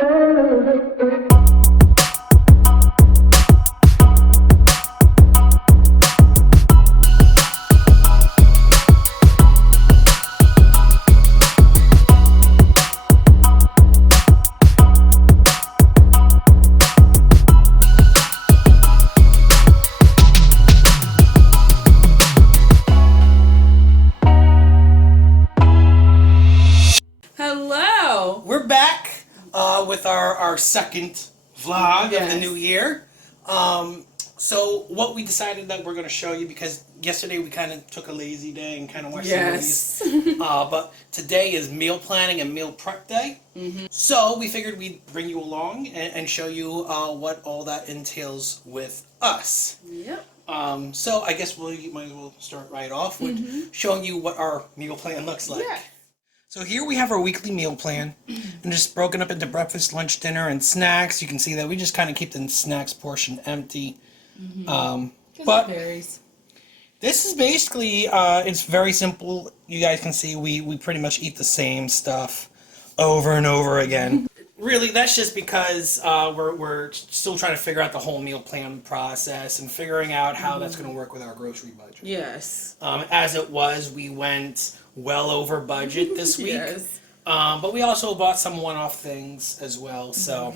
Hello! We're back with our second vlog of the new year. So what we decided that we're going to show you, because yesterday we kind of took a lazy day and kind of watched some movies. But today is meal planning and meal prep day. So we figured we'd bring you along and show you what all that entails with us. Yep. So I guess we might as well start right off with showing you what our meal plan looks like. Yeah. So here we have our weekly meal plan, and just broken up into breakfast, lunch, dinner, and snacks. You can see that we just kind of keep the snacks portion empty. But it varies. this is basically, it's very simple. You guys can see we pretty much eat the same stuff over and over again. Really, that's just because we're still trying to figure out the whole meal plan process and figuring out how that's going to work with our grocery budget. Yes. As it was, we went well over budget this week. Yes. But we also bought some one-off things as well. So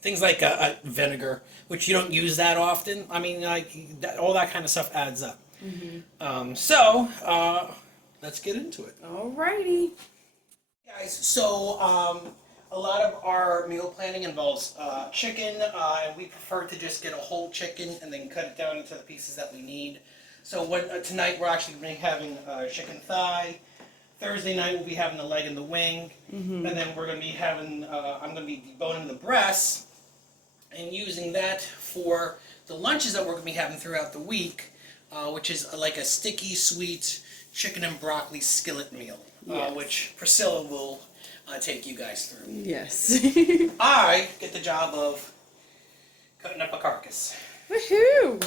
things like vinegar, which you don't use that often. I mean, like all that kind of stuff adds up. So let's get into it. Alrighty. Guys, so a lot of our meal planning involves chicken, and we prefer to just get a whole chicken and then cut it down into the pieces that we need. So tonight we're actually going to be having chicken thigh. Thursday night we'll be having the leg and the wing, and then we're going to be having, I'm going to be deboning the breasts and using that for the lunches that we're going to be having throughout the week, which is like a sticky sweet chicken and broccoli skillet meal, which Priscilla will take you guys through. Yes. I get the job of cutting up a carcass. Woohoo!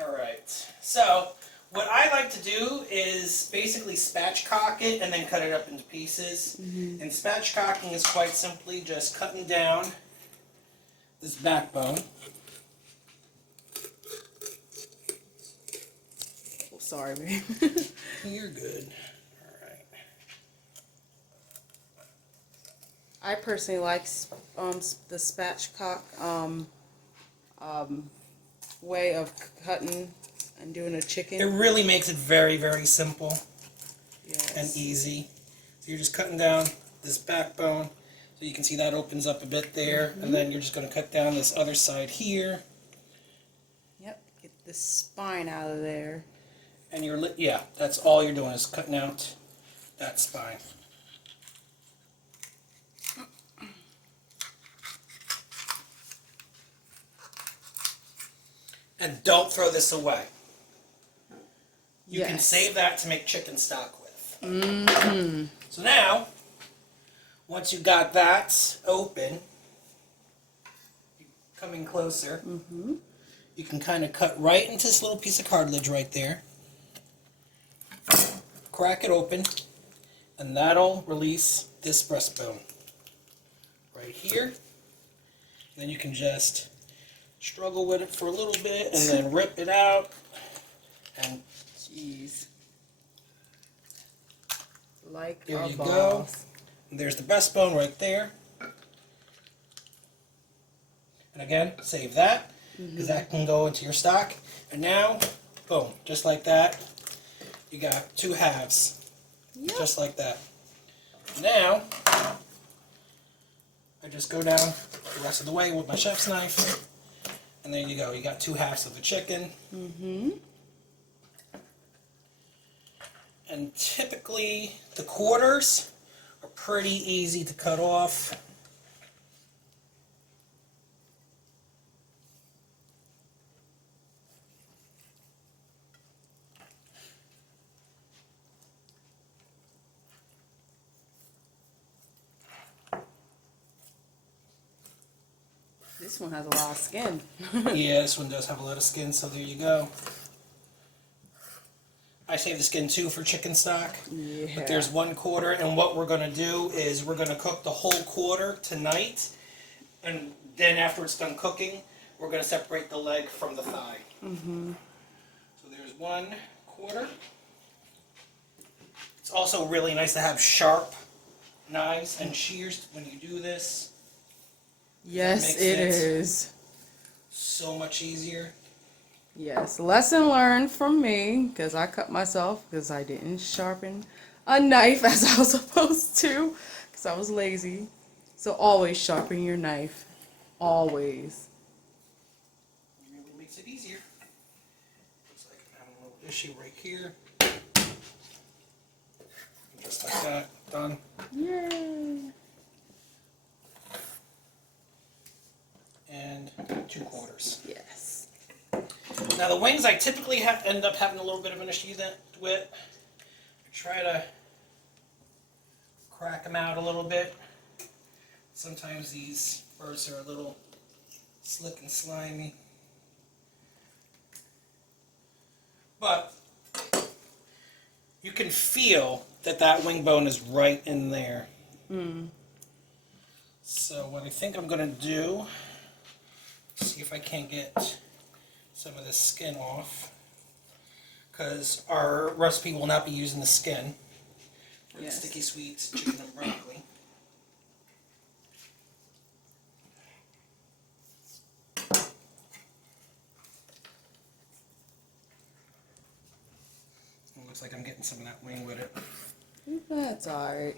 Alright, so what I like to do is basically spatchcock it and then cut it up into pieces. And spatchcocking is quite simply just cutting down this backbone. Oh, sorry, babe. You're good. Alright. I personally like the spatchcock way of cutting and doing a chicken. It really makes it very, very simple Yes. and easy. So you're just cutting down this backbone. So you can see that opens up a bit there. And then you're just going to cut down this other side here. Yep. Get the spine out of there. And yeah, that's all you're doing is cutting out that spine. And don't throw this away. You can save that to make chicken stock with. So now, once you've got that open, coming closer, you can kind of cut right into this little piece of cartilage right there. Crack it open, and that'll release this breastbone right here. And then you can just struggle with it for a little bit and then rip it out. And Jeez. Like there our you balls. go. And there's the breastbone right there. And again, save that because that can go into your stock. And now, boom, just like that, you got two halves, just like that. Now, I just go down the rest of the way with my chef's knife, and there you go. You got two halves of the chicken. And typically, the quarters are pretty easy to cut off. This one has a lot of skin. Yeah, this one does have a lot of skin, so there you go. I save the skin too for chicken stock. Yeah. But there's 1/4, and what we're gonna do is we're gonna cook the whole quarter tonight, and then after it's done cooking, we're gonna separate the leg from the thigh. Mm-hmm. So there's 1/4. It's also really nice to have sharp knives and shears when you do this. Yes, That it makes sense. is. So much easier. Yes, lesson learned from me, because I cut myself because I didn't sharpen a knife as I was supposed to, because I was lazy. So always sharpen your knife. Always. It really makes it easier. Looks like I'm having a little issue right here. Just like that. Done. Yay. And 2/4. Yes. Now the wings I typically end up having a little bit of an issue with. I try to crack them out a little bit. Sometimes these birds are a little slick and slimy. But you can feel that wing bone is right in there. Mm. So what I think I'm going to do, see if I can't get some of the skin off, because our recipe will not be using the skin for the Yes. sticky sweets, chicken and broccoli. It looks like I'm getting some of that wing with it. That's alright.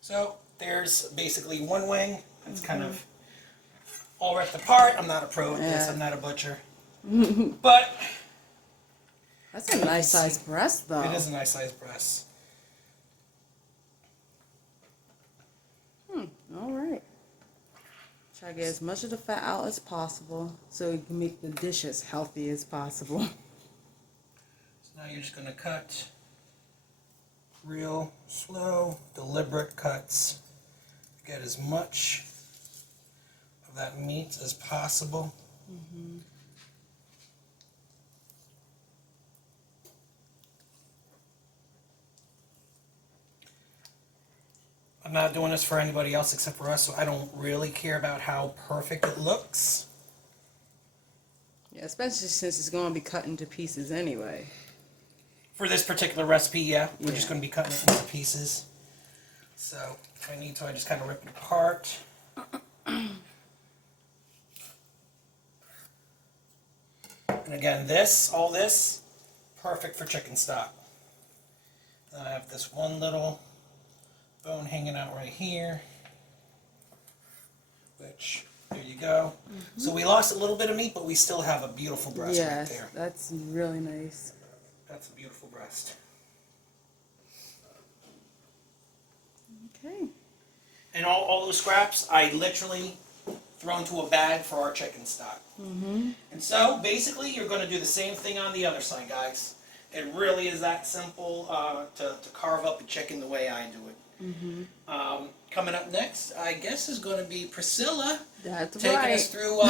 So there's basically one wing. It's kind of all ripped apart. I'm not a pro at this. Yeah. I'm not a butcher. But That's a nice sized breast, though. it is a nice sized breast. Alright. Try to get as much of the fat out as possible so you can make the dish as healthy as possible. So now you're just going to cut real slow, deliberate cuts. Get as much of that meat as possible. Mm-hmm. I'm not doing this for anybody else except for us, so I don't really care about how perfect it looks. Yeah, especially since it's going to be cut into pieces anyway. For this particular recipe, yeah, we're just Yeah. going to be cutting it into pieces. So if I need to, I just kind of rip it apart. And again, all this, perfect for chicken stock. Then I have this one little bone hanging out right here, which, there you go. So we lost a little bit of meat, but we still have a beautiful breast right Yes, there. that's really nice. That's a beautiful breast. Okay. And all those scraps, I literally throw into a bag for our chicken stock. Mm-hmm. And so, basically, you're going to do the same thing on the other side, guys. It really is that simple to carve up a chicken the way I do it. Mm-hmm. Coming up next, I guess, is going to be Priscilla That's taking right. us through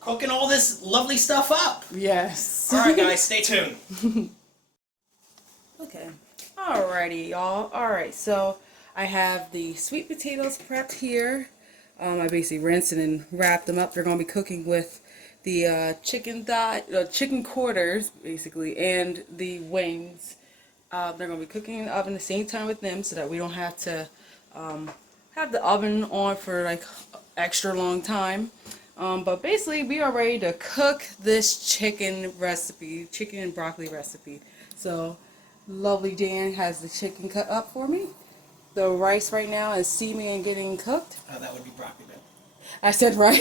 cooking all this lovely stuff up. Yes. All right, guys, stay tuned. Okay. Alrighty, y'all. Alright, so I have the sweet potatoes prepped here. I basically rinsed and wrapped them up. They're going to be cooking with the chicken quarters, basically, and the wings. They're going to be cooking in the oven at the same time with them so that we don't have to have the oven on for like extra long time. But basically, we are ready to cook this chicken and broccoli recipe. So, lovely Dan has the chicken cut up for me. The rice right now is steaming and getting cooked. That would be broccoli then. I said right.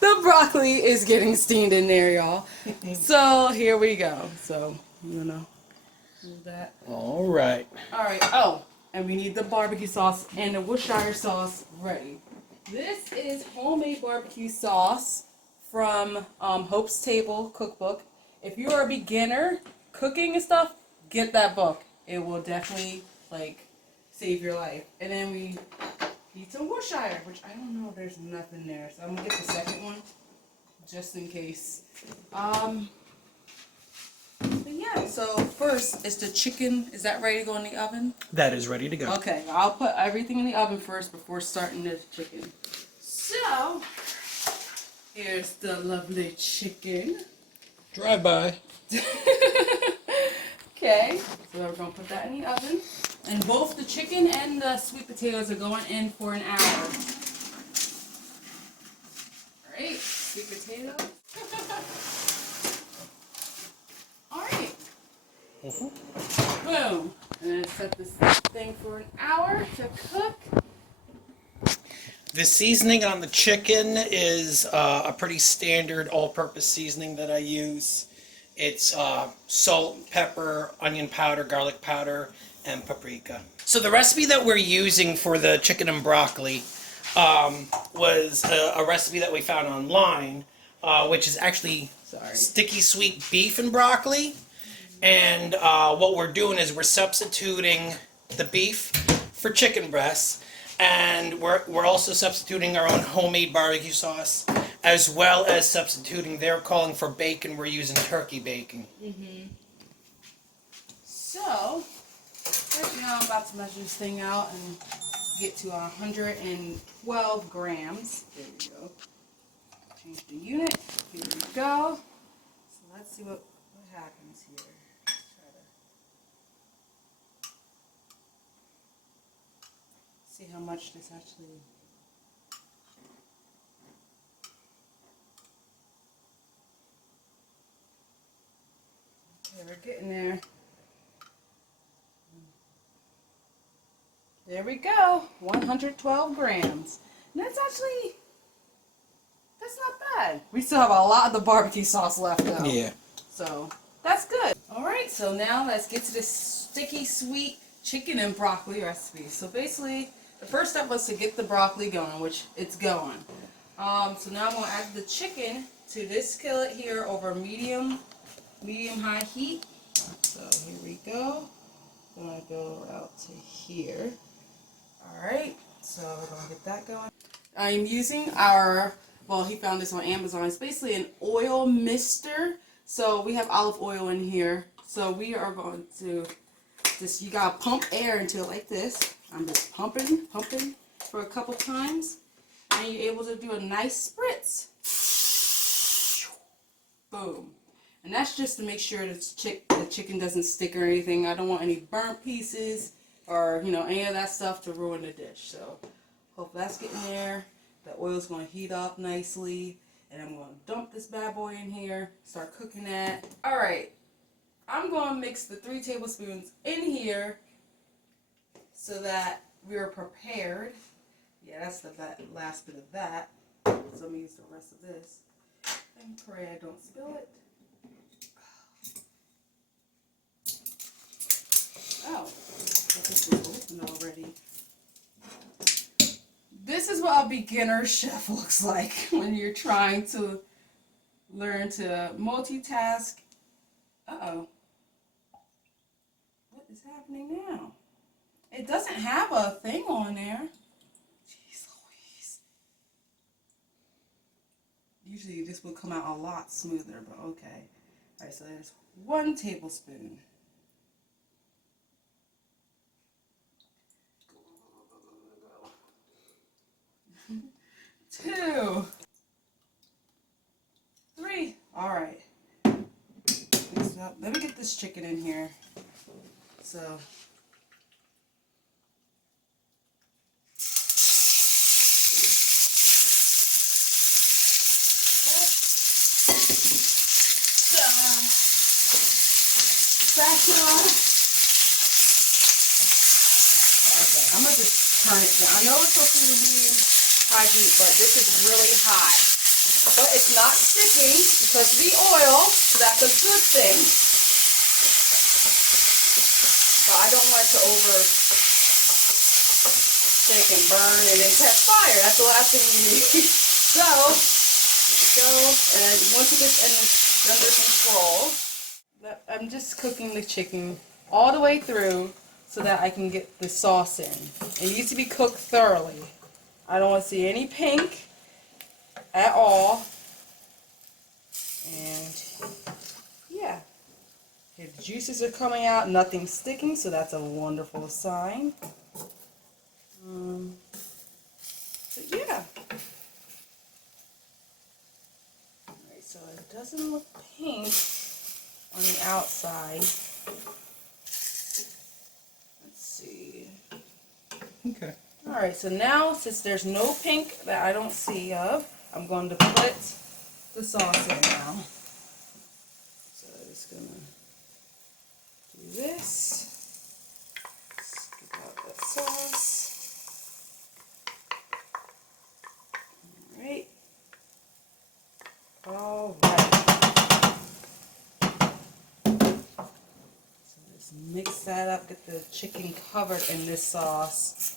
The broccoli is getting steamed in there, y'all. So here we go. So you know, move that. All right. All right. Oh, and we need the barbecue sauce and the Worcestershire sauce ready. This is homemade barbecue sauce from Hope's Table Cookbook. If you are a beginner cooking and stuff, get that book. It will definitely save your life. And then we Need some Worcestershire, which I don't know if there's nothing there. So I'm gonna get the second one, just in case. But yeah, so first is the chicken. Is that ready to go in the oven? That is ready to go. Okay, I'll put everything in the oven first before starting the chicken. So, here's the lovely chicken. Drive by. Okay, so we're going to put that in the oven. And both the chicken and the sweet potatoes are going in for an hour. Alright, sweet potato. Alright. Boom. And then set this thing for an hour to cook. The seasoning on the chicken is a pretty standard all-purpose seasoning that I use. It's salt, pepper, onion powder, garlic powder, and paprika. So the recipe that we're using for the chicken and broccoli was a recipe that we found online, which is actually sticky sweet beef and broccoli. And what we're doing is we're substituting the beef for chicken breasts, and we're also substituting our own homemade barbecue sauce, as well as substituting, they're calling for bacon, we're using turkey bacon. So, right now I'm about to measure this thing out and get to 112 grams. There we go. Change the unit. Here we go. So let's see what happens here. See how much this actually. Okay, we're getting there. There we go, 112 grams. And that's not bad. We still have a lot of the barbecue sauce left though. Yeah. So that's good. All right, so now let's get to this sticky sweet chicken and broccoli recipe. So basically, the first step was to get the broccoli going, which it's going. So now I'm going to add the chicken to this skillet here over medium-high heat. So here we go. I'm going to go out to here. Alright, so we're going to get that going. I'm using he found this on Amazon. It's basically an oil mister. So we have olive oil in here. So we are going to you got to pump air into it like this. I'm just pumping for a couple times, and you're able to do a nice spritz. Boom. And that's just to make sure the chicken doesn't stick or anything. I don't want any burnt pieces or, any of that stuff to ruin the dish. So, hope that's getting there. The oil's going to heat up nicely, and I'm going to dump this bad boy in here, start cooking that. Alright, I'm going to mix the 3 tablespoons in here so that we're prepared. Yeah, that's the last bit of that. So let me use the rest of this. And pray I don't spill it. Oh, this is open already. This is what a beginner chef looks like when you're trying to learn to multitask. Uh-oh. What is happening now? It doesn't have a thing on there. Jeez Louise. Usually this would come out a lot smoother, but okay. Alright, so there's 1 tablespoon. 2, 3. Alright. Let me get this chicken in here. So. Spatula. Okay, I'm going to just turn it down. I know it's supposed to be high heat, but this is really hot. But it's not sticking because of the oil, so that's a good thing. But I don't want it to overstick and burn and then catch fire. That's the last thing you need. So, go and once it gets under control, I'm just cooking the chicken all the way through so that I can get the sauce in. It needs to be cooked thoroughly. I don't want to see any pink at all. And yeah, okay, the juices are coming out, nothing's sticking, so that's a wonderful sign. But yeah. Alright, so it doesn't look pink on the outside. Let's see. Okay. Alright, so now since there's no pink that I don't see of, I'm going to put the sauce in now. So I'm just going to do this. Scoop out that sauce. Alright. Alright. So just mix that up, get the chicken covered in this sauce.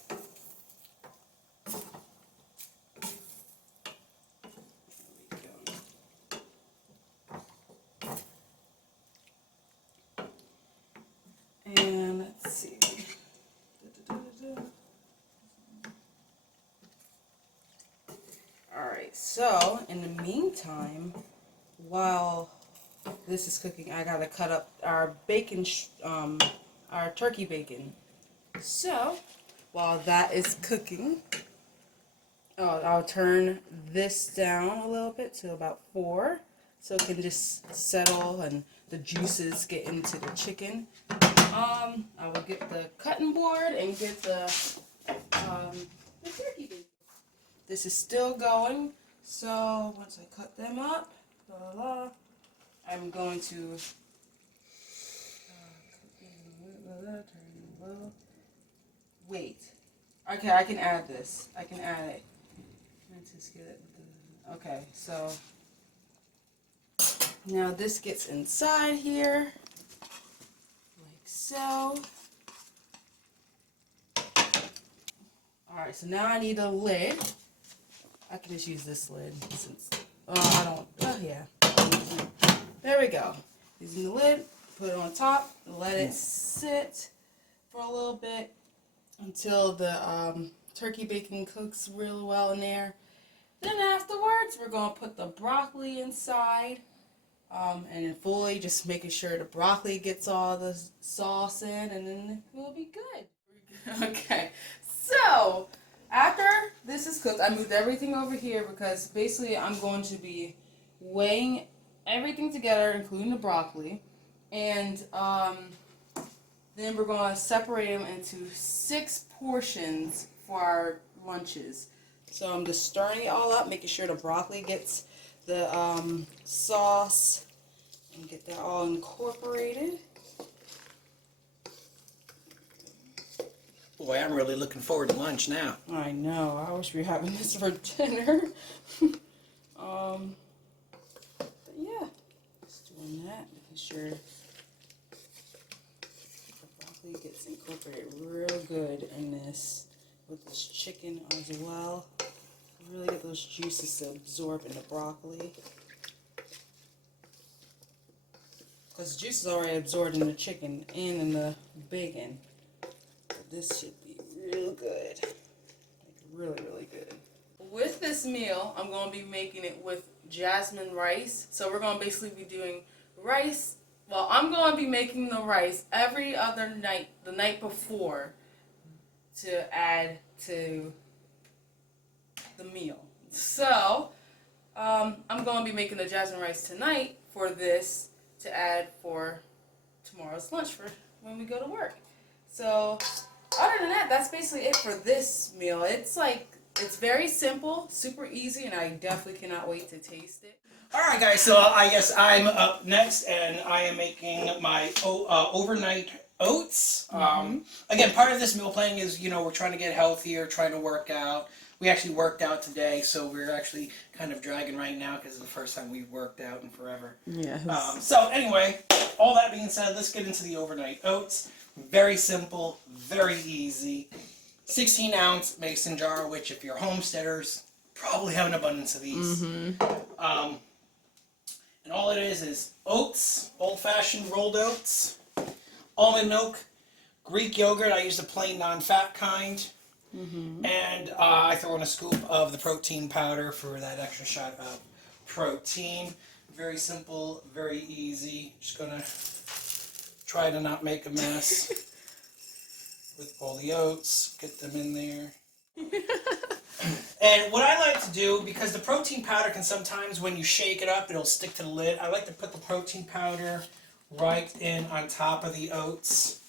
And let's see. Alright, so in the meantime, while this is cooking, I gotta cut up our bacon, our turkey bacon. So while that is cooking, I'll turn this down a little bit to about 4, so it can just settle and the juices get into the chicken. I will get the cutting board and get the turkey bacon. This is still going, so once I cut them up, I'm going to wait. Okay, I can add this. I can add it. Let's just get it. Okay, so now this gets inside here, like so. Alright, so now I need a lid. I can just use this lid since, yeah. There we go. Using the lid, put it on top, let it sit for a little bit until the turkey bacon cooks real well in there. Then afterwards, we're going to put the broccoli inside, and then fully just making sure the broccoli gets all the sauce in, and then we'll be good. Okay, so after this is cooked, I moved everything over here because basically I'm going to be weighing everything together, including the broccoli, and then we're going to separate them into 6 portions for our lunches. So I'm just stirring it all up, making sure the broccoli gets the sauce and get that all incorporated. Boy, I'm really looking forward to lunch now. I know. I wish we were having this for dinner. But yeah, just doing that, making sure the broccoli gets incorporated real good in this with this chicken as well. Really get those juices to absorb in the broccoli. Because the juice is already absorbed in the chicken and in the bacon. But this should be real good. Like really, really good. With this meal, I'm going to be making it with jasmine rice. So we're going to basically be doing rice. Well, I'm going to be making the rice every other night, the night before, to add to the meal. So, I'm going to be making the jasmine rice tonight for this to add for tomorrow's lunch for when we go to work. So, other than that, that's basically it for this meal. It's very simple, super easy, and I definitely cannot wait to taste it. Alright guys, so I guess I'm up next and I am making my overnight oats. Again, part of this meal planning is, we're trying to get healthier, trying to work out. We actually worked out today, so we're actually kind of dragging right now because it's the first time we've worked out in forever. Yes. So anyway, all that being said, let's get into the overnight oats. Very simple, very easy. 16-ounce mason jar, which if you're homesteaders, probably have an abundance of these. And all it is oats, old-fashioned rolled oats, almond milk, Greek yogurt. I use the plain non-fat kind. And I throw in a scoop of the protein powder for that extra shot of protein. Very simple, very easy. Just gonna try to not make a mess with all the oats. Get them in there. And what I like to do, because the protein powder can sometimes, when you shake it up, it'll stick to the lid. I like to put the protein powder right in on top of the oats.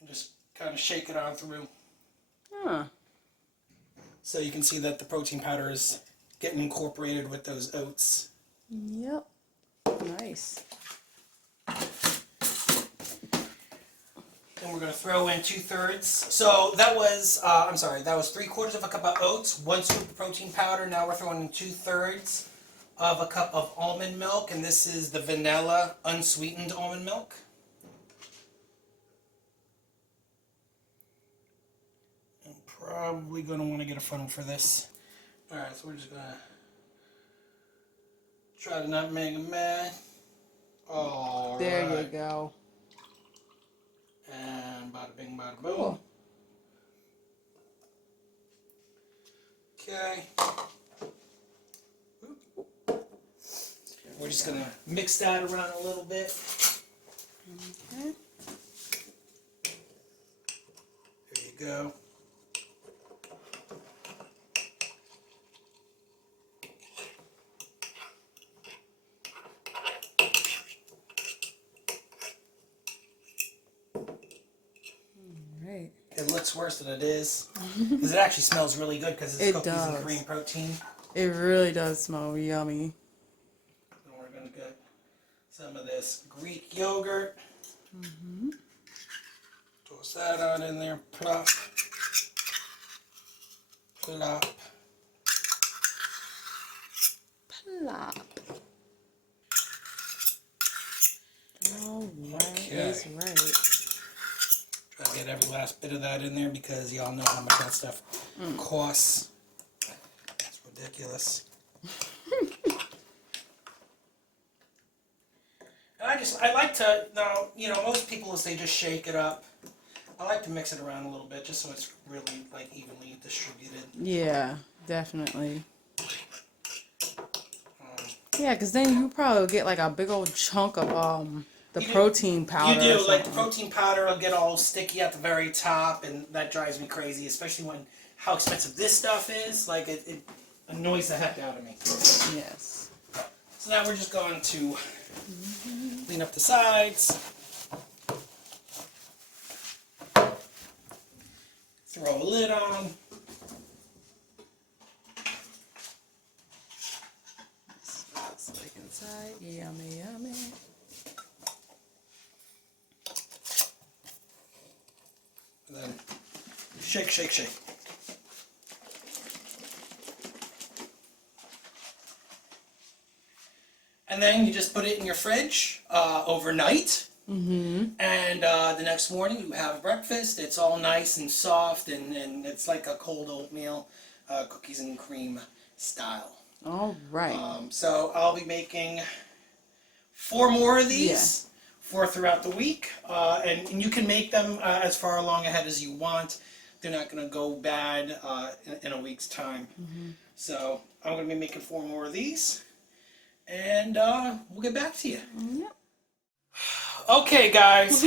And just kind of shake it on through. Huh. So you can see that the protein powder is getting incorporated with those oats. Yep. Nice. Then we're going to throw in 2/3. So that was, that was 3/4 of a cup of oats, 1 scoop of protein powder. Now we're throwing in 2/3 of a cup of almond milk, and this is the vanilla unsweetened almond milk. I'm probably going to want to get a funnel for this. Alright, so we're just going to try to not make a mess. All There right. you go. And bada bing, bada boom. Cool. Okay. We're just gonna mix that around a little bit. Okay. There you go. Right. It looks worse than it is. Because it actually smells really good because it's It cookies and does. cream protein. It really does smell yummy. And we're gonna get some of this Greek yogurt. Toss that on in there. Plop. Plop. Plop. All right. Okay. Is right. Try to get every last bit of that in there because y'all know how much that stuff costs. It's ridiculous. And I like to, now, you know, most people will say just shake it up. I like to mix it around a little bit just so it's really like evenly distributed. Yeah, definitely. Yeah, because then you probably get like a big old chunk of the protein powder. You or do, like the something. protein powder will get all sticky at the very top, and that drives me crazy, especially when how expensive this stuff is. Like it annoys the heck out of me. Yes. So now we're just going to clean up the sides. Throw a lid on. Smells like inside. Yummy, yummy. And then shake, shake, shake. And then you just put it in your fridge overnight. And the next morning you have breakfast. It's all nice and soft, and it's like a cold oatmeal, cookies and cream style. All right. So I'll be making 4 more of these. Yeah. 4 throughout the week, and you can make them as far along ahead as you want. They're not going to go bad in a week's time. So I'm going to be making 4 more of these, and we'll get back to you. Yep. Okay, guys.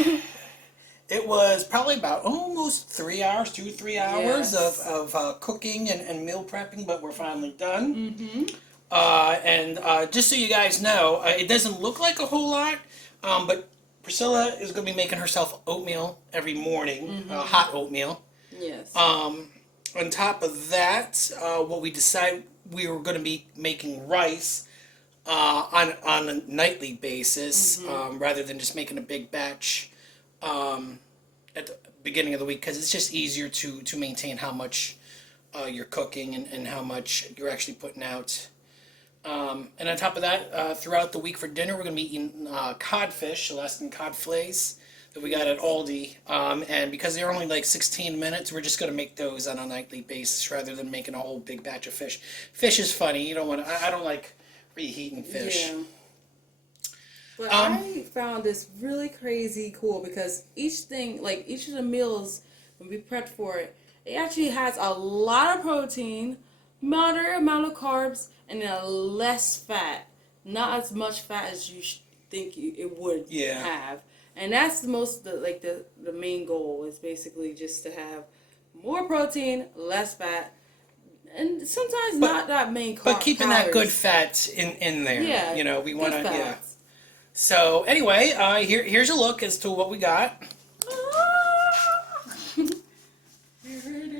It was probably about almost 3 hours, 2 or 3 hours Yes. of cooking and meal prepping, but we're finally done. And just so you guys know, it doesn't look like a whole lot, but Priscilla is going to be making herself oatmeal every morning, hot oatmeal. Yes. On top of that, what we decided, we were going to be making rice on a nightly basis, rather than just making a big batch at the beginning of the week, because it's just easier to maintain how much you're cooking and how much you're actually putting out. And on top of that, throughout the week for dinner, we're going to be eating codfish, Alaskan cod fillets that we got at Aldi. And because they're only like 16 minutes, we're just going to make those on a nightly basis rather than making a whole big batch of fish. Fish is funny. You don't want. I don't like reheating fish. Yeah. But I found this really crazy cool because each thing, like each of the meals, when we prepped for it, it actually has a lot of protein, moderate amount of carbs, and then a less fat. Not as much fat as you think it would have. And that's the main goal is basically just to have more protein, less fat, and sometimes not that many carbs. But keeping that good fat in there. Yeah. You know, we want to, yeah. So anyway, here's a look as to what we got. Here it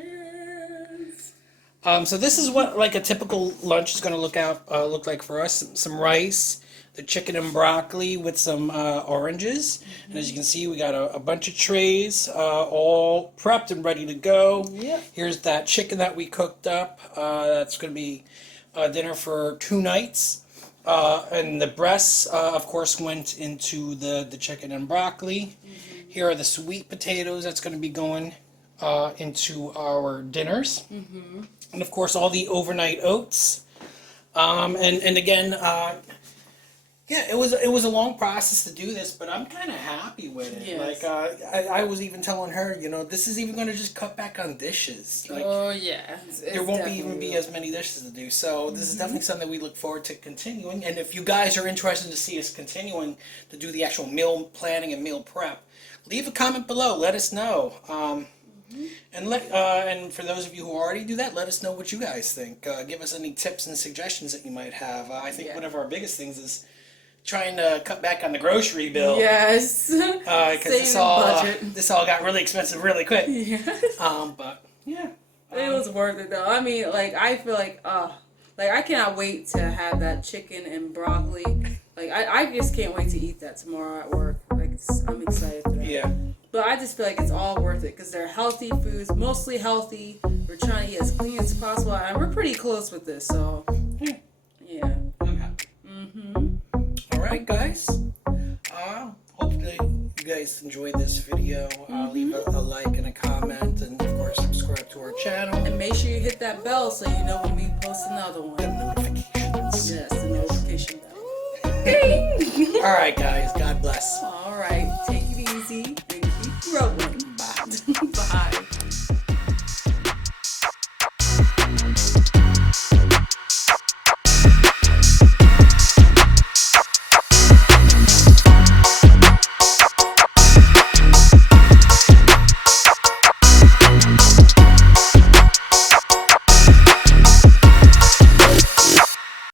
is. So this is what like a typical lunch is going to look like for us. Some rice, the chicken and broccoli with some oranges. Mm-hmm. And as you can see, we got a bunch of trays all prepped and ready to go. Yep. Here's that chicken that we cooked up. That's going to be dinner for 2 nights. And the breasts, of course, went into the chicken and broccoli. Mm-hmm. Here are the sweet potatoes that's going to be going into our dinners. Mm-hmm. And, of course, all the overnight oats. And again, yeah, it was a long process to do this, but I'm kind of happy with it. Yes. Like I was even telling her, you know, this is even going to just cut back on dishes. Like, oh yeah, there won't even be as many dishes to do. So this is definitely something we look forward to continuing. And if you guys are interested to see us continuing to do the actual meal planning and meal prep, leave a comment below. Let us know. And for those of you who already do that, let us know what you guys think. Give us any tips and suggestions that you might have. I think one of our biggest things is trying to cut back on the grocery bill. Yes. Because this all got really expensive really quick. Yes. But yeah. It was worth it though. I mean, like I feel like I cannot wait to have that chicken and broccoli. Like I just can't wait to eat that tomorrow at work. Like I'm excited for that. Yeah. But I just feel like it's all worth it because they're healthy foods, mostly healthy. We're trying to eat as clean as possible, and we're pretty close with this. So yeah. I'm happy. Alright guys, hopefully you guys enjoyed this video. Leave a like and a comment, and of course subscribe to our channel. And make sure you hit that bell so you know when we post another one. The notifications. Yes, the notification bell. Alright guys, God bless. Alright, take it easy and keep growing. Bye. Bye.